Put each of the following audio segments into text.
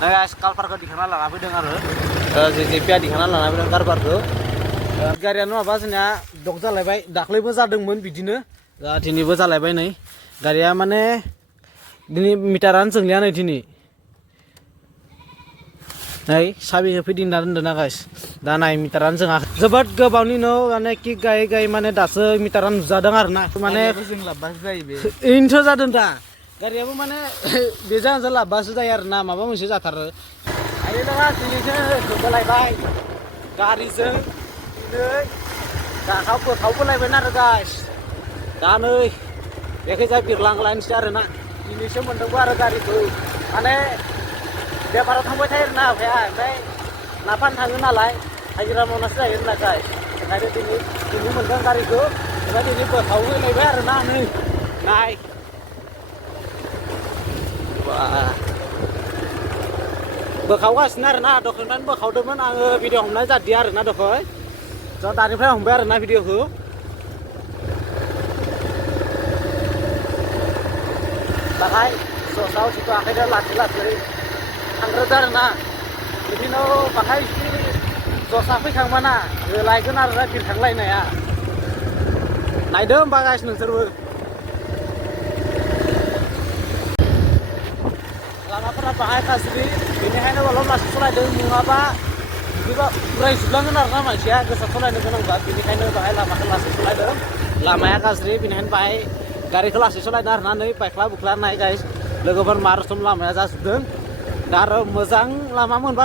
कालभारखौ दिखांना लाना फैदों आरो जेजेपिया दिखांना लाना फैदों कालभारखौ गारियानो माबा जोंनिया दग जालायबाय दाख्लैबो जादोंमोन बिदिनो दिनैबो जालायबाय नै गारिया माने दिनै मिटारानो जोंलिया नै दिनै नै साबि होफैदिंना दोनदों ना गाइस दा नाय मिटारानो जोङाखै जोबोद गोबावनि उनाव माने किक गायै गायै माने दासो मिटारा नुजादों आरो ना माने इनोथ' जादों दा गारियाबो माने बेजों लाबबासो जायो आरो ना माबा मोनसे जाथारो आरो नङा दिनैसो होबोलायबाय गारिजों दिनै बोखावबोलायबाय आरो गाइस दा नै बेखैजा बिरलांलायनोसै आरो ना दिनैसो मोनदोंबो आरो गारिखौ माने बेफाराव थांबाय थायो आरो ना आफाया ओमफ्राय ना फाननो थाङो नालाय हाजिरा मावनासो जायो आरो ना गाइस ओंखायनो दिनै मोनदों गारिखौ ओमफ्राय दिनै बोखावबोलायबाय आरो ना नै नाय बोखावगासिनो आरो ना दखाननिफ्रायनो बोखावदोंमोन आङो भिडिअ हमनाय जादिया आरो ना दखय ज' दानिफ्राय हमबाय आरो ना भिडिअखौ दाहाय ससाव जिथु आखाइजों लासै लासै थांग्रोदो आरो ना बिदिनो बाहाय जसा फैखांबाना होलायगोन आरो ना बिरखांलायनाया नायदो होमबा गाइस नोंसोरबो लामाफोरा बाहाय गाज्रि बेनिखायनो अलब लासै सालायदों नङाबा बिदिबा उरायजोबलांगोन आरो ना मानसिया गोसा सालायनो गोनांबा बेनिखायनो बाहाय लामाखौ लासै सालायदों लामाया गाज्रि बेनिखायनो बाहाय गारिखौ लासै सालायदों आरो ना नै बायख्ला बुख्ला नाय गाइस लोगोफोर मा रोखोम लामाया जाजोबदों दा आरो मोजां लामा मोनबा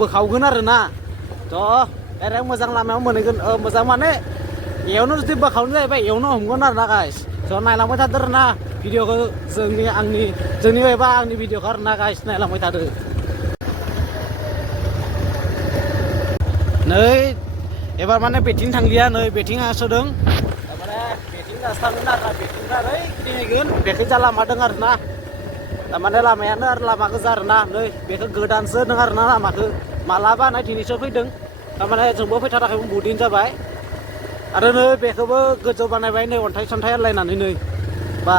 बोखावगोन आरो ना थ' डाइरेक्ट मोजां लामायाव मोनहैगोन मोजां माने एयावनो जुदि बोखावनो जाहैबाय एयावनो हमगोन आरो ना गाइस थ' नायलांबाय थादो आरो ना भिडिअखौ जोंनि एबा आंनि भिडिअखौ आरो ना गाइस नायलांबाय थादो नै एबार माने बेथिं थांलिया नै बेथिं हासोदों थारमाने बेथिं गासथागोन आरो ना बेथिंनिफ्राय ओरै गिदिंहैगोन बेखै लामा दं आरो ना थारमाने लामायानो आरो लामा गोजा आरो ना नै बेखौ गोदानसो होदों आरो ना लामाखौ मालाबा नाय दिनैसो फैदों थारमाने जोंबो फैथाराखैमोन बहुद दिन जाबाय आरो नै बेखौबो गोजौ बानायबाय नै अन्थाइ सन्थाइ आलायनानै नै बा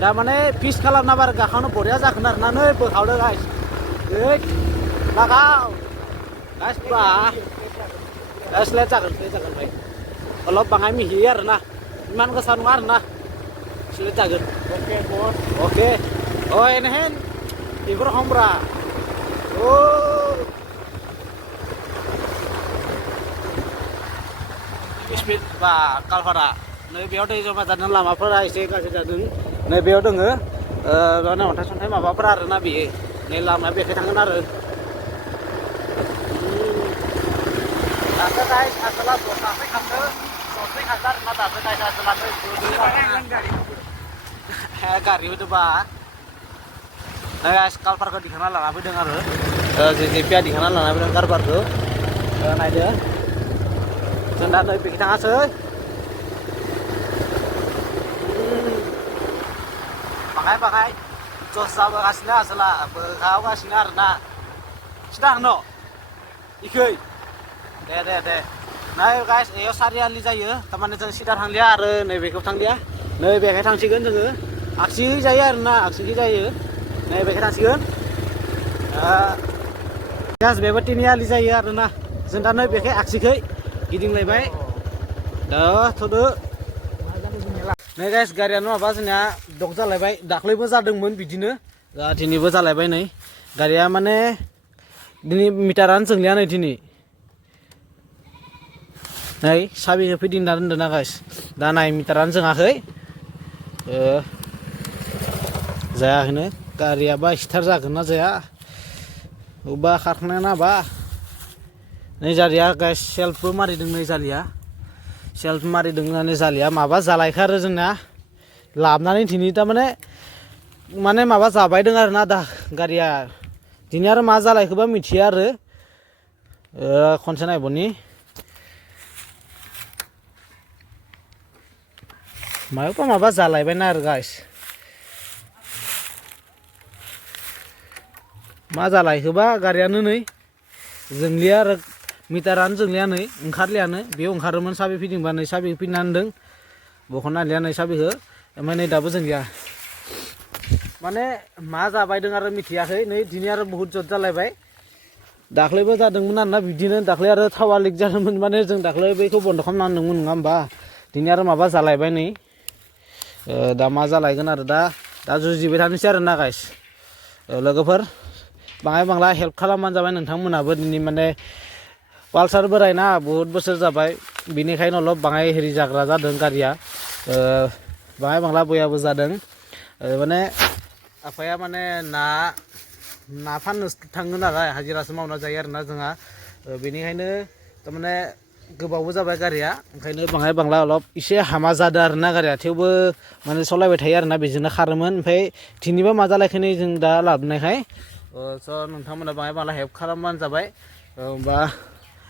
दा माने फिस खालामना बार गाखोनो बरिया जागोन आरो ना नै बोखावदो गाइस लागाव गाइस बा गाइस लेट जागोन भाई अलप बाङाय मिहियो आरो ना इमान गोसा नङा आरो ना लेट जागोन अके बस अके एनहेन बेफोर हमब्रा स्पिड बा कालभारा नै बेयाव दै जमा जादों लामाफोरा एसे गाज्रि जादों नै बेयाव दोङो माने अन्थाइ सन्थाइ माबाफोरा आरो ना बेयो नै लामाया बेखाय थांगोन आरो दासो गाइस आसोला सफैखांदो आरो ना दासो गाइस आसोला गारि होदोंबा गाइस कालभारखौ दिखांना लाना फैदों आरो जेजेपिया दिखांना लाना फैदों कालभारखौ नायदो जों दा नै बेखै थाङासै बाहाय जस जाबोगासिनो आसोला बोखावगासिनो आरो ना सिदा थांनो इखै दे नै गाइस एयाव सारियालि जायो थारमाने जों सिदा थांलिया आरो नैबेखौ थांलिया नै बेखाय थांसिगोन जोङो आगसिखै जायो आरो ना आगसिखै जायो नै बेखाय थांसिगोन गास बेबो तिनिआलि जायो आरो ना जों दा नै बेखाय आगसिखै गिदिंलायबाय दा थ'दो नै गाइस गारियानो माबा जोंनिया दग जालायबाय दाख्लैबो जादोंमोन बिदिनो दिनैबो जालायबाय नै गारिया माने दिनै मिटारानो जोंलिया नै दिनै नै साबि होफैदिंना दोनदों ना गाइस दा नाय मिटारानो जोङाखै जायाखैनो गारियाबा स्टार जागोन ना जाया बबेबा खारखानाय नाबा नै जालिया गाइस सेल्फबो मारिदों नै जालिया सेल्फ मारिदों नै जालिया माबा जालायखो आरो जोंना लाबोनानै दिनै थारमाने माने माबा जाबायदों आरो ना दा गारिया दिनै आरो मा जालायखोबा मिथिया आरो खनसे नायबनि माबा जालायबायना आरो गाइस मा जालायखोबा गारियानो नै जोंलिया आरो मिटारानो जोंलिया नै ओंखारलियानो बेयाव ओंखारोमोन साबि फिदिंबा नै साबि फिदिंना होनदों बख'ना लिया नै साबिखौ ओमफ्राय नै दाबो जोंलिया माने मा जाबाय दं आरो मिथियाखै नै दिनै आरो बहुत जद जालायबाय दाख्लैबो जादोंमोन आरोना बिदिनो दाख्लै आरो थावा लिक जादोंमोन माने जों दाख्लै बैखौ बन्द खालामना होदोंमोन नङा होमबा दिनै आरो माबा जालायबाय नै दा मा जालायगोन आरो दा जुजिबाय थानोसै आरो ना गाइस लोगोफोर बाङाय बांला हेल्प खालामबानो जाबाय नोंथांमोनाबो दिनै माने पालसार बोरायना बहुत बोसोर जाबाय बिनिखायनो अलप बाङाय हेरि जाग्रा जादों गारिया बाङाय बांला बयाबो जादों माने आफाया माने ना फाननो थाङो नालाय हाजिरासो मावना जायो आरोना जोंहा बेनिखायनो थारमाने गोबावबो जाबाय गारिया ओंखायनो बाङाय बांला अलप एसे हामा जादों आरोना गारिया थेवबो माने सालायबाय थायो आरोना बेजोंनो खारोमोन ओमफ्राय दिनैबा मा जालायखै नै जों दा लाबोनायखाय स' नोंथांमोना बाङाय बांला हेल्प खालामबानो जाबाय होमबा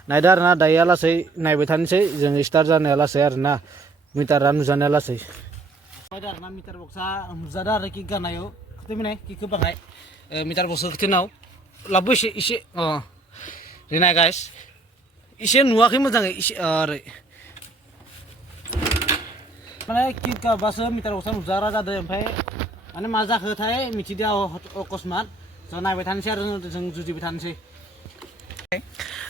नायदो आरोना दायो लासै नायबाय थानोसै जों स्टार्ट जानाया लासै आरोना मिटारा नुजानाया लासै आरोना मिटार बक्सा नुजादों आरो किक गानायाव खोथैमिनाय किकखौ बाङाय मिटार बक्सखौ खोथैनाव लाबो एसे रिनाय गाइस एसे नुवाखै मोजाङै एसे ओरै माने किक गाबासो मिटार बक्सा नुजाग्रा जादों ओमफ्राय माने मा जाखोथाय मिथिदों अकस्मात ज' नायबाय थानोसै आरो जों जुजिबाय थानोसै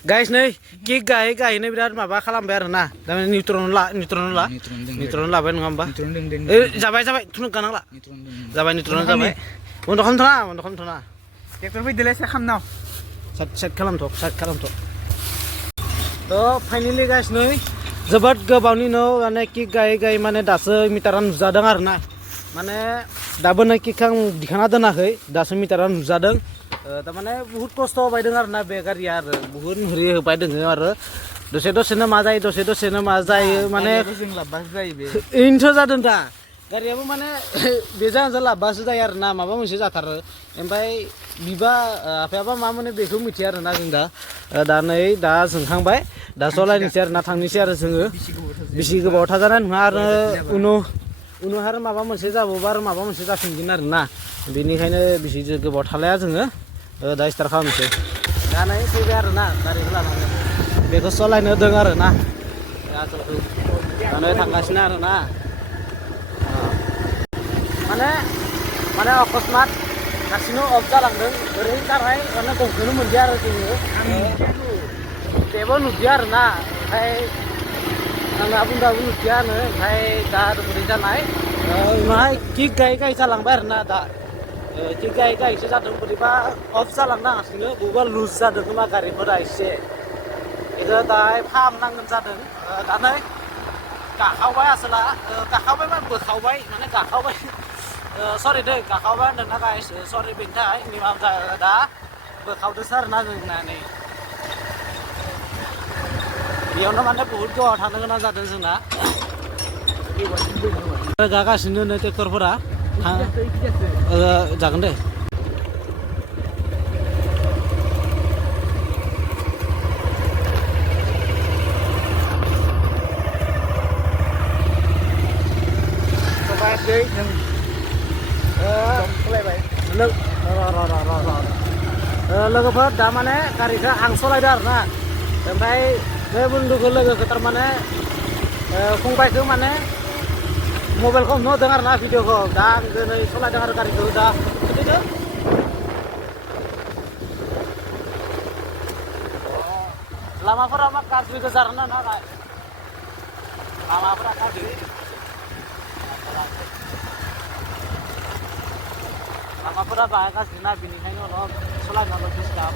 गाइस नै किक गायैनो बिराद माबा खालामबाय आरो ना थारमाने निउट्रन लाबाय नङा होमबा जाबाय थुनो गानांला जाबाय निउट्रन जाबाय बन्द खालामथ'ना ट्रेक्टर फैदोलाय साइड खालामनाव साइड खालामथ' थ' फाइनेलि गाइस नै जोबोद गोबावनि उनाव माने किक गायै माने दासो मिटारा नुजादों आरो ना माने दाबो नै किकखौ आं दिखांना दोनाखै दासो मिटारा नुजादों थारमाने बहुत खस्थ' बायदों आरो ना बे गारिया आरो बहुत हेरि होबाय दोङो आरो दसेनो मा जायो दसेनो मा जायो माने जों लाब्बासो जायो बे इनोथ' जादों दा गारियाबो माने बे जाहोनजों लाब्बासो जायो आरो ना माबा मोनसे जाथारो ओमफ्राय बिबा आफायाबा मा मोनो बेखौ मिथिया आरो ना जों दा जोंखांबाय दा सलायनोसै आरो ना थांनोसै आरो जोङो बिसि गोबाव थाजानाय नङा आरो उनाव आरो माबा मोनसे जाबावबा आरो माबा मोनसे जाफिनगोन आरो ना बेनिखायनो बिसि गोबाव थालाया जोङो दा स्टार्ट खालामनोसै दा नै फैबाय आरो ना गारिखौ लानानै बेखौ सलायनो होदों आरो ना आसलखौ दानो थांगासिनो आरो ना माने अकस्मात हारसिंनो अफ जालांदों ओरै कारहाय माने गंखौनो मोनदिया आरो जोङो बेबो नुदिया आरो ना ओमफ्राय आंना बुंदाबो नुदियानो ओमफ्राय दा बोरै जानाय उनावहाय किक गायै जालांबाय आरो ना दा किक गायैसो जादों बोरैबा अफ जालांनो हारसिंनो बबेबा लुज जादों खोमा गारिफोरा एसे बेखौ दाहाय फाहामनांगोन जादों दा नै गाखावबाय आसोला गाखावबाय मा बोखावबाय माने गाखावबाय सरि दै गाखावबाय होनदों ना गाइस सरि बेनि थाखाय निमाहा दा बोखावदोंसो आरो ना जों नै बेयावनो माने बहुत गोबाव थानो गोनां जादों जोंना गागासिनो नै ट्रेक्टरफोरा जागोन दे लोगोफोर दा माने गारिखौ आं सलायदों आरो ना ओमफ्राय बे बन्दुखौ लोगोखौ थारमाने फंबायखौ माने मबाइलखौ हमनो होदों आरो ना भिडिअखौ दा आं दिनै सलायदों आरो गारिखौ दा खोथैदो लामाफोरा मा गाज्रि गोजा आरोना लामाफोरा गाज्रि लामाफोरा बाहाय गाज्रि ना बेनिखायनो अलप सलायनांगौ डिस्टार्ब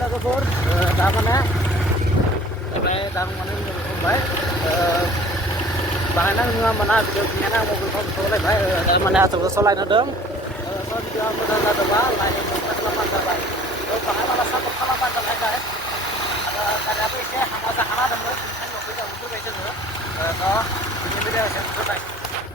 लोगोफोर दा माने बुंबाय बाहायना नङा मोना भिडिअ बिनिखायनो आं मबाइलखौ सलायबाय माने आसलखौ सलायनो होदों भिडिअ मोजां जादोंबा लाइक खालामबानो जाबाय बाहाय माला सापर्ट खालामबानो जाबाय गाइस आरो गारियाबो एसे हामा जाखाना दंमोन बेनिखायनो न'खौ जाबोबाय जोङो थ' बिनि भिडिअ एसे